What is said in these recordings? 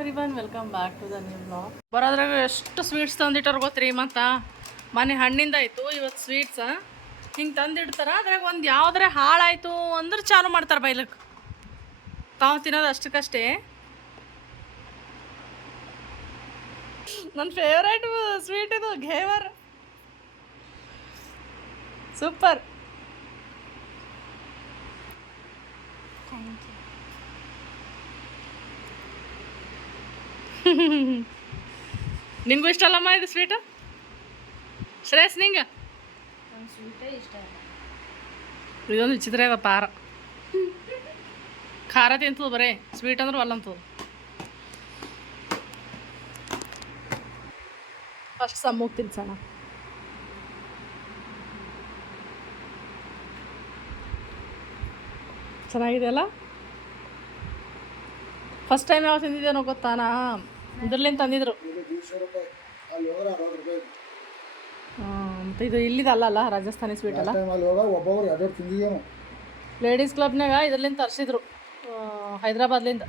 Every welcome back to the new blog ಬರೋದ್ರಾಗ ಎಷ್ಟು sweets ತಂದಿಟ್ಟಾರ ಗೊತ್ತ್ರಿ ಮತ್ತು? ಮನೆ ಹಣ್ಣಿಂದ ಆಯಿತು ಇವತ್ತು ಸ್ವೀಟ್ಸ್ ಹಿಂಗೆ ತಂದಿಡ್ತಾರೆ, ಅದ್ರಾಗ ಒಂದು ಯಾವುದ್ರೆ ಹಾಳಾಯಿತು ಅಂದ್ರೆ ಚಾಲು ಮಾಡ್ತಾರೆ ಬೈಲಕ್ಕೆ ತಾವು ತಿನ್ನೋದು ಅಷ್ಟಕ್ಕಷ್ಟೇ. ನನ್ನ ಫೇವ್ರೇಟ್ ಸ್ವೀಟ್ ಇದು ಘೇವರ್. ಸೂಪರ್. ನಿಂಗೂ ಇಷ್ಟ ಅಲ್ಲಮ್ಮ ಇದು ಸ್ವೀಟ್ ಶ್ರೇಯಸ್ ನಿಂಗೆ? ಇದೊಂದು ವಿಚಿತ್ರ ಅದ ಪಾರ. ಖಾರ ತಿಂತದ ಬರೇ ಸ್ವೀಟ್ ಅಂದ್ರೆ ಅಲ್ಲಂತದ ಫಸ್ಟ್ ಸಮ್ಮುಗ್ ತಿನ್ಸೋಣ. ಚೆನ್ನಾಗಿದೆಯಲ್ಲ? ಫಸ್ಟ್ ಟೈಮ್ ಯಾವ ತಿಂದಿದ್ದೇನೋ ಗೊತ್ತಾ ನಾ? ಇದ್ರಲ್ಲಿಂದ ತಂದಿದ್ರು ಮತ್ತು ಇದು ಇಲ್ಲಿದಲ್ಲ ಅಲ್ಲ ರಾಜಸ್ಥಾನಿ ಸ್ವೀಟ್ ಅಲ್ಲ. ಲೇಡೀಸ್ ಕ್ಲಬ್ನಾಗ ಇದರ್ಲಿಂದ ತರಿಸಿದ್ರು ಹೈದ್ರಾಬಾದ್ಲಿಂದ.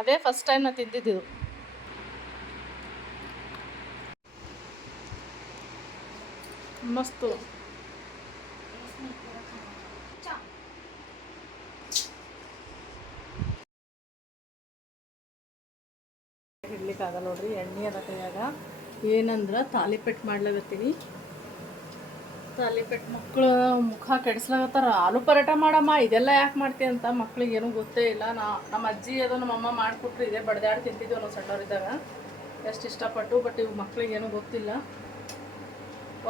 ಅದೇ ಫಸ್ಟ್ ಟೈಮ್ ನಾನು ತಿಂದಿದ್ದು ಮಸ್ತು. ಹಿಡ್ಲಿಕ್ಕಾಗಲ್ಲ ನೋಡ್ರಿ, ಎಣ್ಣೆ ಅದ ಕೈಯಾಗ. ಏನಂದ್ರೆ ತಾಲಿಪೆಟ್ಟು ಮಾಡ್ಲಾಗತ್ತೀನಿ ತಾಲಿಪೆಟ್ಟು ಮಕ್ಕಳು ಮುಖ ಕೆಡಿಸ್ಲಾಗತ್ತಾರ ಆಲೂ ಪರೋಟ ಮಾಡಮ್ಮ, ಇದೆಲ್ಲ ಯಾಕೆ ಮಾಡ್ತೀವಿ ಅಂತ ಮಕ್ಳಿಗೆ ಏನೂ ಗೊತ್ತೇ ಇಲ್ಲ. ನಾ, ನಮ್ಮ ಅಜ್ಜಿ ಅದು, ನಮ್ಮ ಅಮ್ಮ ಮಾಡಿಕೊಟ್ರು, ಇದೇ ಬಡ್ದಾಡಿ ತಿಂತಿದ್ವಿ ನಾವು ಸಣ್ಣವರಿದ್ದಾಗ. ಎಷ್ಟು ಇಷ್ಟಪಟ್ಟು ಬಟ್ ಇವು ಮಕ್ಳಿಗೆ ಏನೂ ಗೊತ್ತಿಲ್ಲ.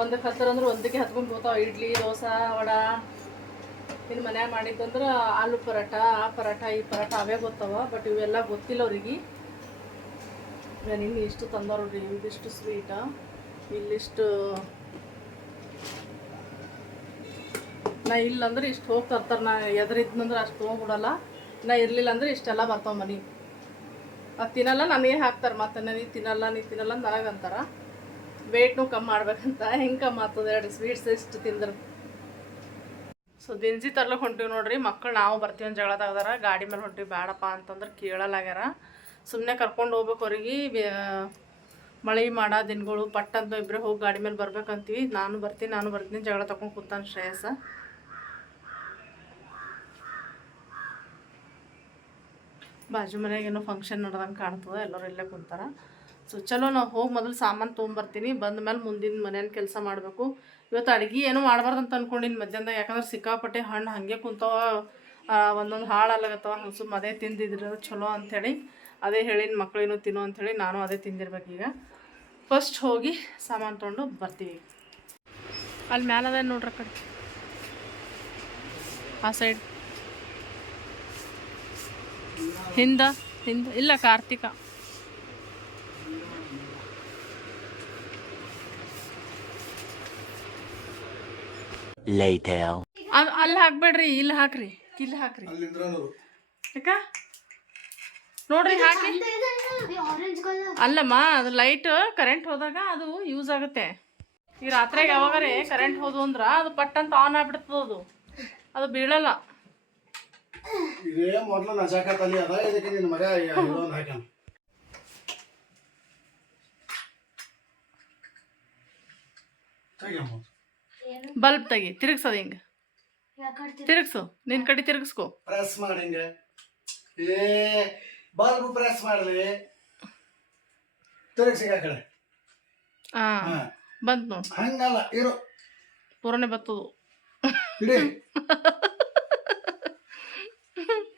ಒಂದಕ್ಕೆ ಹತ್ತಾರಂದ್ರೆ ಒಂದಕ್ಕೆ ಹತ್ಕೊಂಡು ಹೋಗ್ತಾವ ಇಡ್ಲಿ, ದೋಸೆ, ವಡ. ಇನ್ನು ಮನ್ಯಾಗ ಮಾಡಿದ್ದಂದ್ರೆ ಆಲೂ ಪರೋಟ ಆ ಪರೋಟ ಈ ಪರೋಟ ಅವೇ ಗೊತ್ತವ ಬಟ್ ಇವೆಲ್ಲ ಗೊತ್ತಿಲ್ಲ ಅವ್ರಿಗೆ. ನಾನು ಇಲ್ಲಿ ಇಷ್ಟು ತಂದರು ನೋಡ್ರಿ ಇದಿಷ್ಟು ಸ್ವೀಟ ಇಲ್ಲಿಷ್ಟು ನಾ ಇಲ್ಲಂದ್ರೆ ಇಷ್ಟು ಹೋಗಿ ತರ್ತಾರೆ, ನಾ ಎದ್ರಿದ್ನಂದ್ರೆ ಅಷ್ಟು ತೊಗೊಂಬಿಡಲ್ಲ ನಾ ಇರಲಿಲ್ಲ ಅಂದ್ರೆ ಇಷ್ಟೆಲ್ಲ ಬರ್ತಾವ ಮನೆ ಅದು ತಿನ್ನಲ್ಲ ನನಗೆ ಹಾಕ್ತಾರೆ ಮತ್ತೆ ನನಗೆ ತಿನ್ನಲ್ಲ, ನೀ ತಿನ್ನಲ್ಲ ಅಂತ ನನಗೆ ಅಂತಾರ ವೇಟ್ನು ಕಮ್ಮಿ ಮಾಡ್ಬೇಕಂತ ಹೆಂಗೆ ಕಮ್ಮಿ ಆಗ್ತದೆ ಎರಡು ಸ್ವೀಟ್ಸ್ ಇಷ್ಟು ತಿಂದ್ರೆ. ಸೊ, ದಿನಸಿ ತರ್ಲಕ್ಕೆ ಹೊಂಟಿವಿ ನೋಡ್ರಿ ಮಕ್ಕಳು ನಾವು ಬರ್ತೀವಿ ಜಗಳ ಗಾಡಿ ಮೇಲೆ ಹೊಂಟಿವಿ ಬೇಡಪ್ಪ ಅಂತಂದ್ರೆ ಕೇಳಲಾಗ್ಯಾರ ಸುಮ್ಮನೆ ಕರ್ಕೊಂಡು ಹೋಗ್ಬೇಕು ಅವ್ರಿಗೆ. ಮಳೆ ಮಾಡೋ, ದಿನಗಳು ಪಟ್ಟಂತ ಅಂತ ಇಬ್ಬರೇ ಹೋಗಿ ಗಾಡಿ ಮೇಲೆ ಬರ್ಬೇಕಂತೀವಿ. ನಾನು ಬರ್ತೀನಿ ನಾನು ಬರ್ತೀನಿ. ಜಗಳ ತಗೊಂಡು ಕೂತಾನೆ ಶ್ರೇಯಸ. ಬಾಜು ಮನೆಯಾಗ ಏನೋ ಫಂಕ್ಷನ್ ನಡೆದಂಗೆ ಕಾಣ್ತದೆ, ಎಲ್ಲರೂ ಇಲ್ಲೇ ಕುಂತಾರ. ಸೊ ಚಲೋ, ನಾವು ಹೋಗಿ ಮೊದಲು ಸಾಮಾನು ತೊಗೊಂಬರ್ತೀನಿ ಬಂದ ಮೇಲೆ ಮುಂದಿನ ಮನೇನ ಕೆಲಸ ಮಾಡಬೇಕು. ಇವತ್ತು ಅಡುಗೆ ಏನೂ ಮಾಡಬಾರ್ದು ಅಂತ ಅಂದ್ಕೊಂಡಿನಿ ಮಧ್ಯಾಹ್ನದಾಗ. ಯಾಕಂದ್ರೆ ಸಿಕ್ಕಾಪಟ್ಟೆ ಹಣ್ಣು ಹಾಗೆ ಕುಂತಾವ. ಒಂದೊಂದು ಹಾಳಾಗತ್ತವ ಹಸು ಅದೇ ತಿಂದಿದ್ರೆ ಚಲೋ ಅಂಥೇಳಿ ಅದೇ ಹೇಳಿನ ಮಕ್ಕಳೇನು ತಿನ್ನು ಅಂಥೇಳಿ ನಾನು ಅದೇ ತಿಂದಿರ್ಬೇಕೀಗ ಈಗ. ಫಸ್ಟ್ ಹೋಗಿ ಸಾಮಾನು ತೊಗೊಂಡು ಬರ್ತೀವಿ. ಅಲ್ಲಿ ಮ್ಯಾಲದ ನೋಡ್ರಿ ಕಡೆ. ಆ ಸೈಡ್ ಹಿಂದ ಹಿಂದ ಇಲ್ಲ ಕಾರ್ತಿಕ. ಅಲ್ಲಿ ಹಾಕ್ಬೇಡ್ರಿ ಇಲ್ಲಿ ಹಾಕ್ರಿ ಇಲ್ಲಿ ಹಾಕ್ರಿ. ಯಾಕ? ನೋಡ್ರಿ ಹಾಕಿ. ಅಲ್ಲಮ್ಮ ಅದು ಲೈಟ್ ಕರೆಂಟ್ ಹೋದಾಗ ಅದು ಯೂಸ್ ಆಗುತ್ತೆ. ಈ ರಾತ್ರಿಗೆ ಯಾವಾಗಾರೆ ಕರೆಂಟ್ ಹೋದು ಅಂದ್ರೆ ಅದು ಪಟ್ ಅಂತ ಆನ್ ಆಗ್ಬಿಡ್ತದ ಅದು. ಅದು ಬೀಳಲ್ಲ. ಇದೇ ಮೊದ್ಲು ನಶಾಕತ್ತಲ್ಲಿ ಅದ ಇದಕ್ಕೆ ನಿನ್ನ ಮಗ ಹಾಕ್ಯಾನ. ಬಲ್ಬ್ ತೆಗಿ ತಿರುಗ್ಸದು ಹಿಂಗೆ. ತಿರುಗ್ಸು ನಿನ್ನ ಕಡೆ ತಿರುಗಿಸ್ಕೋ. ಪ್ರೆಸ್ ಮಾಡಿ ಹಿಂಗೆ. ಏ ಬಲ್ಬ್ ಪ್ರೆಸ್ ಮಾಡಲಿ. ತಿರುಗಿಸಿಗ ಆ ಕಡೆ. ಹಾಂ ಹಾ. ಬಂತು ನೋಡಿ. ಹಂಗಲ್ಲ ಇರು. ಪೂರನೆ ಬತ್ತದು. ಇಡಿ.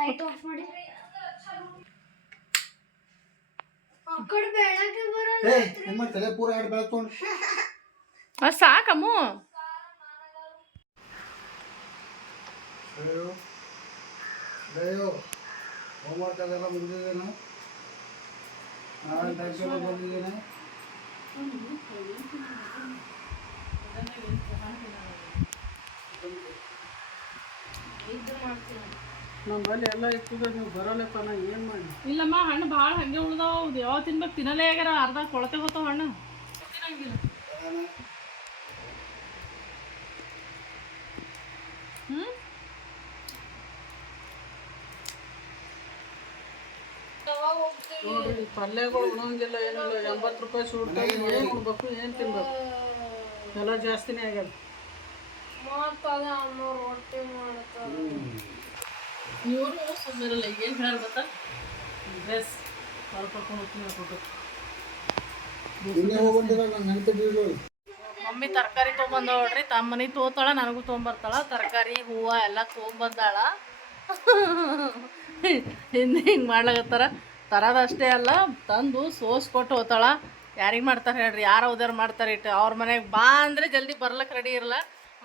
ಲೈಟ್ ಆಫ್ ಮಾಡಿ ಆ ಕಡೆ ಬೆಳಗ್ಗೆ ಬರಲ್ಲ ಏ ನಿಮ್ಮ ತಲೆ ಪೂರ ಎರಡು ಬೆಳಗ್ಗೆ ತೊಗೊಂಡು ಅದು ಸಾಕಮ್ಮು ಅಯ್ಯೋ ಅಯ್ಯೋ ಹೋಮ್ವರ್ಕ್ ಅದೆಲ್ಲ ಮುಗಿದಿದ್ದೇನು ನಾಳೆ ಟೈಮ್ ಬಂದಿದ್ದೇನೆ ನಮ್ಮಲ್ಲಿ ಎಲ್ಲ ಇರ್ತದೆ ನೀವು ಬರೋಲ್ಲಪ್ಪ ನಾ ಏನು ಮಾಡಿ? ಇಲ್ಲಮ್ಮ ಹಣ್ಣು ಭಾಳ ಹಂಗೆ ಉಳ್ದಾವ ಯಾವ ತಿನ್ಬೇಕು ತಿನ್ನಲೇ ಆಗ್ಯಾರ ಅರ್ಧ ಕೊಳತೆ ಹೋತಾವ ಹಣ್ಣು. ತಿನ್ನಂಗಿಲ್ಲ. ಹ್ಞೂ ನೋಡ್ರಿ ಪಲ್ಯಗಳು ಉಣಂಗಿಲ್ಲ ಏನಿಲ್ಲ ಎಂಬತ್ತು ರೂಪಾಯಿ ಸೂಟ್ ಏನು ಉಣ್ಬೇಕು ಏನು ತಿನ್ಬೇಕು? ಎಲ್ಲ ಜಾಸ್ತಿನೇ ಆಗ್ಯದ. ಇವರು ಸುಮ್ಮನಿರಲ್ಲ ಏನು ಗೊತ್ತಾ? ಡ್ರೆಸ್ ಹೊರ ಕರ್ಕೊಂಡು ಹೋಗ್ತೀನಿ ಕೊಟ್ಟು ಮಮ್ಮಿ ತರಕಾರಿ ತೊಗೊಂಬಂದ ನೋಡ್ರಿ ತಮ್ಮನಿ ತೋತಾಳ ನನಗೂ ತೊಗೊಂಬರ್ತಾಳ. ತರಕಾರಿ ಹೂವು ಎಲ್ಲ ತೊಗೊಂಬಂದಾಳ. ಹಿಂದೆ ಹಿಂಗೆ ಮಾಡ್ಲಾಗತ್ತಾರ ತರದಷ್ಟೇ ಅಲ್ಲ ತಂದು ಸೋಸ್ ಕೊಟ್ಟು ಹೋತಾಳ. ಯಾರಿಗೆ ಮಾಡ್ತಾರೆ ಹೇಳ್ರಿ ಯಾರು ಹೋದ್ಯಾರು ಮಾಡ್ತಾರೆ ಇಟ್ಟು ಅವ್ರ ಮನೆಗೆ ಬಾ ಅಂದರೆ ಜಲ್ದಿ ಬರ್ಲಕ್ಕೆ ರೆಡಿ ಇರಲ್ಲ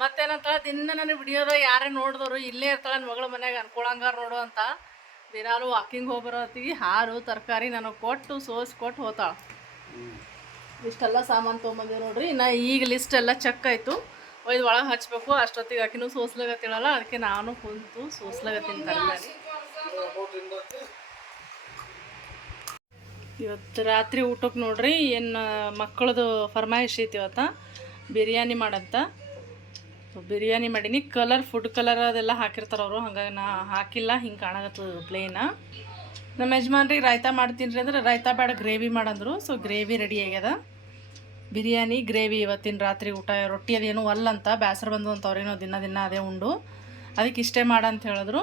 ಮತ್ತೇನಂತಾಳ? ದಿನ ನನಗೆ ವಿಡಿಯೋದಾಗ ಯಾರೇ ನೋಡಿದವರು ಇಲ್ಲೇ ಇರ್ತಾಳೆ ನನ್ನ ಮಗಳ ಮನೆಯಾಗ, ಅನ್ಕೊಳಂಗಾರ ನೋಡು ಅಂತ. ದಿನಾಲು ವಾಕಿಂಗ್ ಹೋಗ್ಬರೋತ್ತಿಗೆ ಹಾಲು, ತರಕಾರಿ ನನಗೆ ಕೊಟ್ಟು ಸೋಸ್ ಕೊಟ್ಟು ಹೋತಾಳೆ. ಇಷ್ಟೆಲ್ಲ ಸಾಮಾನು ತೊಗೊಂಬಂದೀವಿ ನೋಡ್ರಿ. ನಾ ಈಗ ಲಿಸ್ಟ್ ಎಲ್ಲ ಚೆಕ್ ಆಯಿತು. ಒಯ್ದು ಒಳಗೆ ಹಚ್ಬೇಕು, ಅಷ್ಟೊತ್ತಿಗೆ ಆಕಿನೂ ಸೋಸ್ಲಾಗತ್ತಿಳಲ್ಲ ಅದಕ್ಕೆ ನಾನು ಕುಂತು ಸೋಸ್ಲಾಗತ್ತೀನಿ ತರಕಾರಿ. ಇವತ್ತು ರಾತ್ರಿ ಊಟಕ್ಕೆ ನೋಡ್ರಿ, ಏನು ಮಕ್ಕಳದು ಫರ್ಮಾಯಿಶ್ ಐತಿ ಇವತ್ತು, ಬಿರಿಯಾನಿ ಮಾಡಂತ ಬಿರಿಯಾನಿ ಮಾಡೀನಿ. ಕಲರ್ ಫುಡ್ ಕಲರ್ ಅದೆಲ್ಲ ಹಾಕಿರ್ತಾರೆ ಅವರು. ಹಂಗಾಗಿ ನಾ ಹಾಕಿಲ್ಲ, ಹಿಂಗೆ ಕಾಣಕತ್ತದ ಪ್ಲೇನ ನಮ್ಮ ಯಜಮಾನ್ರಿಗೆ ರಾಯ್ತಾ ಮಾಡ್ತೀನಿ ರೀ ಅಂದ್ರೆ ರಾಯ್ತಾ ಬೇಡ ಗ್ರೇವಿ ಮಾಡಂದ್ರು. ಸೊ ಗ್ರೇವಿ ರೆಡಿ ಆಗ್ಯದ. ಬಿರಿಯಾನಿ ಗ್ರೇವಿ ಇವತ್ತಿನ ರಾತ್ರಿ ಊಟ, ರೊಟ್ಟಿ ಅದೇನು ಅಲ್ಲಂತ ಬೇಸರ ಬಂದು ಅಂತ ಅವ್ರೇನೋ ದಿನ ದಿನ ಅದೇ ಉಂಡು. ಅದಕ್ಕೆ ಇಷ್ಟೇ ಮಾಡಂತ ಹೇಳಿದ್ರು.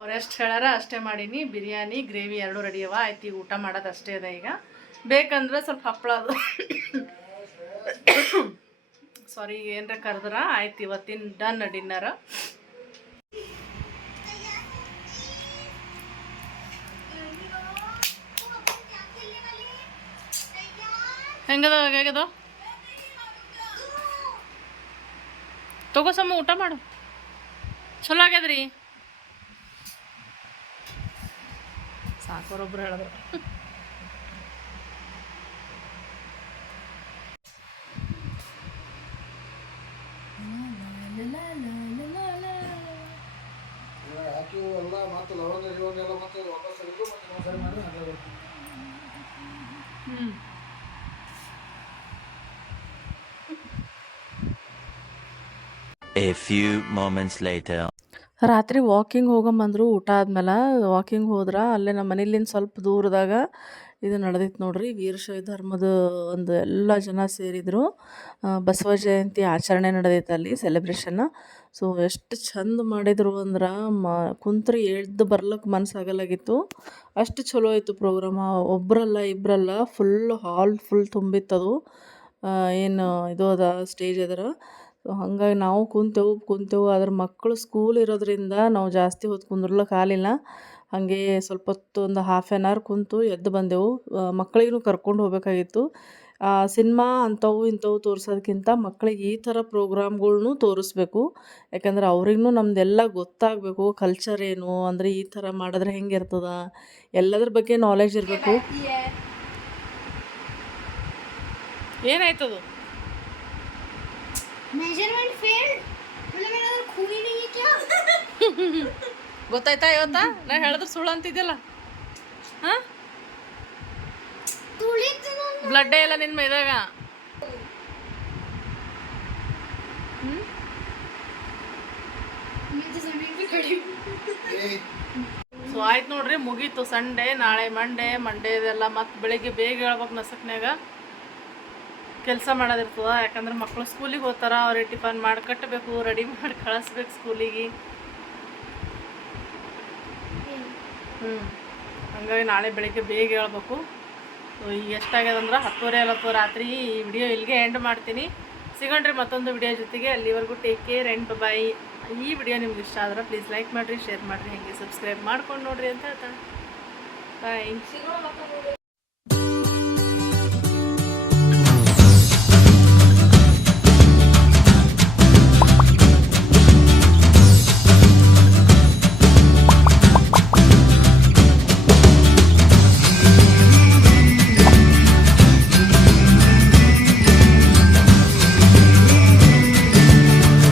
ಅವ್ರು ಎಷ್ಟು ಹೇಳಾರ ಅಷ್ಟೇ ಮಾಡೀನಿ. ಬಿರಿಯಾನಿ ಗ್ರೇವಿ ಎರಡು ರೆಡಿ ಅವ. ಆಯ್ತು, ಈಗ ಊಟ ಮಾಡೋದು ಅಷ್ಟೇ ಅದ ಈಗ. ಬೇಕಂದ್ರೆ ಸ್ವಲ್ಪ ಹಪ್ಪಳ ಅದು. ಸಾರಿ ಏನರ ಕರೆದ್ರ? ಆಯ್ತು ಇವತ್ತಿನ ಡನ್ ಡಿನ್ನರ್ ಹೆಂಗದ, ಹೇಗದ? ತಗೋ ಸಮ ಊಟ ಮಾಡು. ಚಲೋ ಆಗ್ಯದ್ರಿ? ಸಾಕೋರೊಬ್ರು ಹೇಳಿದ್ರು. ಹಾಕಿ ಎಲ್ಲ ಮತ್ತೆ ಮತ್ತೆ ಮಾಡಿ A few moments later. ರಾತ್ರಿ ವಾಕಿಂಗ್ ಹೋಗಂಬಂದ್ರು ಊಟ ಆದ್ಮೇಲೆ ವಾಕಿಂಗ್ ಹೋದ್ರೆ ಅಲ್ಲೇ ನಮ್ಮ ಮನೇಲಿಂದ ಸ್ವಲ್ಪ ದೂರದಾಗ ಇದು ನಡೆದಿತ್ತು ನೋಡ್ರಿ. ವೀರಶೈವ ಧರ್ಮದ ಒಂದು ಎಲ್ಲ ಜನ ಸೇರಿದ್ರು. ಬಸವ ಜಯಂತಿ ಆಚರಣೆ ನಡೆದೈತೆ ಅಲ್ಲಿ ಸೆಲೆಬ್ರೇಷನ್ ಸೊ ಎಷ್ಟು ಚಂದ ಮಾಡಿದ್ರು ಅಂದ್ರೆ ಮ, ಕುಂತ್ರಿ ಎದ್ದು ಬರ್ಲಕ್ಕೆ ಮನಸ್ಸಾಗಲಾಗಿತ್ತು ಅಷ್ಟು ಚಲೋ ಆಯಿತು ಪ್ರೋಗ್ರಾಮ ಒಬ್ಬರಲ್ಲ ಇಬ್ಬರಲ್ಲ ಫುಲ್ ಹಾಲ್ ಫುಲ್ ತುಂಬಿತ್ತದು ಏನು ಇದು ಅದ ಸ್ಟೇಜ್ ಅದರ. ಸೊ ಹಂಗಾಗಿ ನಾವು ಕುಂತೆವು ಕುಂತೆವು ಅದ್ರ ಮಕ್ಕಳು ಸ್ಕೂಲ್ ಇರೋದ್ರಿಂದ ನಾವು ಜಾಸ್ತಿ ಹೊತ್ತು ಕುಂದ್ರಲಕ್ಕೆ ಆಗಲಿಲ್ಲ. ಹಾಗೆ ಸ್ವಲ್ಪ ಹೊತ್ತು ಒಂದು ಹಾಫ್ ಆ್ಯನ್ ಅವರ್ ಕುಂತು ಎದ್ದು ಬಂದೆವು ಮಕ್ಕಳಿಗೂ ಕರ್ಕೊಂಡು ಹೋಗ್ಬೇಕಾಗಿತ್ತು ಸಿನಿಮಾ ಅಂಥವು ಇಂಥವು ತೋರ್ಸೋದಕ್ಕಿಂತ ಮಕ್ಕಳಿಗೆ ಈ ಥರ ಪ್ರೋಗ್ರಾಮ್ಗಳ್ನೂ ತೋರಿಸ್ಬೇಕು ಯಾಕಂದ್ರೆ ಅವ್ರಿಗೂ ನಮ್ಮದೆಲ್ಲ ಗೊತ್ತಾಗಬೇಕು ಕಲ್ಚರ್ ಏನು ಅಂದರೆ ಈ ಥರ ಮಾಡಿದ್ರೆ ಹೆಂಗಿರ್ತದ ಎಲ್ಲದ್ರ ಬಗ್ಗೆ ನಾಲೆಜ್ ಇರಬೇಕು ಏನಾಯ್ತದು मेजरमेंट फेल्ड मतलब मेरा तो खून ही नहीं है क्या ಗೊತ್ತಾಯ್ತಾ ಇವತ್ತ? ನಾ ಹೇಳಿದ್ರೆ ಸುಳ್ಳು ಅಂತಿದ್ದಿಲ್ಲ ಬ್ಲಡ್ ಬ್ಲಡ್ಡೇ ಇಲ್ಲ ನಿನ್ನ ಮೈದಾಗ. ಸೊ ಆಯ್ತು ನೋಡ್ರಿ, ಮುಗೀತು ಸಂಡೇ, ನಾಳೆ ಮಂಡೇ ಮಂಡೇ ಇದೆಲ್ಲ ಮತ್ತೆ ಬೆಳಿಗ್ಗೆ ಬೇಗ ಹೇಳ್ಬೇಕು ನಸಕ್ನಾಗ ಕೆಲಸ ಮಾಡೋದಿರ್ತದ, ಯಾಕಂದ್ರೆ ಮಕ್ಕಳು ಸ್ಕೂಲಿಗೆ ಹೋಗ್ತಾರ ಅವ್ರಿಗೆ ಟಿಫನ್ ಮಾಡಿ ಕಟ್ಟಬೇಕು ರೆಡಿ ಮಾಡಿ ಕಳಿಸ್ಬೇಕು ಸ್ಕೂಲಿಗೆ. ಹಂಗಾಗಿ ನಾಳೆ ಬೆಳಗ್ಗೆ ಬೇಗ ಹೇಳ್ಬೇಕು. ಈಗ ಎಷ್ಟಾಗ್ಯದಂದ್ರೆ ಹತ್ತುವರೆ ಅಲ್ಲತ್ತು ರಾತ್ರಿ ಈ ವಿಡಿಯೋ ಇಲ್ಲಿಗೆ ಎಂಡ್ ಮಾಡ್ತೀನಿ. ಸಿಗೋಣ್ರಿ ಮತ್ತೊಂದು ವಿಡಿಯೋ ಜೊತೆಗೆ. ಅಲ್ಲಿವರೆಗೂ ಟೇಕ್ ಕೇರ್ ಎಂಡ್ ಬಾಯ್ ಈ ವಿಡಿಯೋ ನಿಮ್ಗೆ ಇಷ್ಟ ಆದ್ರೆ ಪ್ಲೀಸ್ ಲೈಕ್ ಮಾಡಿರಿ ಶೇರ್ ಮಾಡಿರಿ, ಹಾಗೆ ಸಬ್ಸ್ಕ್ರೈಬ್ ಮಾಡ್ಕೊಂಡು ನೋಡಿರಿ ಅಂತ ಹೇಳ್ತಾ ಬಾಯ್